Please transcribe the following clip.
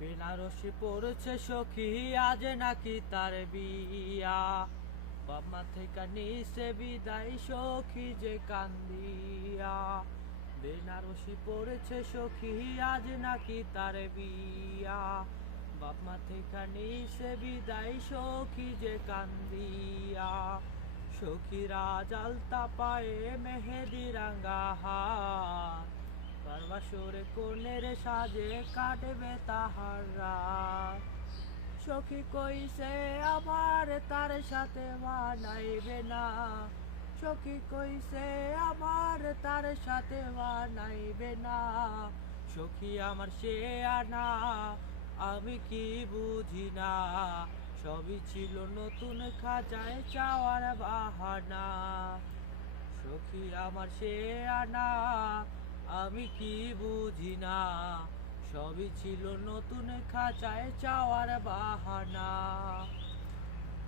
বেনারসি পড়েছে সখী, আজ নাকি তার বিয়া। বাবা থেকে নিছে বিদায় সখী যে কান্দিয়া। বেনারসি পড়েছে সখী, আজ নাকি তার বিয়া। বাবা থেকে নিছে বিদায় সখী যে কান্দিয়া। সখীরা জালতা পায়ে মেহেদি রাঙ্গা হাত, বাসরে কনের সাজে কাটবে তাহার রাত। সখী কইছে আমার তার সাথে মানাইবে না। সখী কইছে আমার তার সাথে মানাইবে না। সখী আমার সে আনা, আমি কি বুঝি না। সবই ছিল নতুন খাঁচায় চাওয়ার বাহানা। সখী আমার সে আনা, আমি কি বুঝি না। সবই ছিল নতুন খাঁচায় চাওয়ার বাহানা।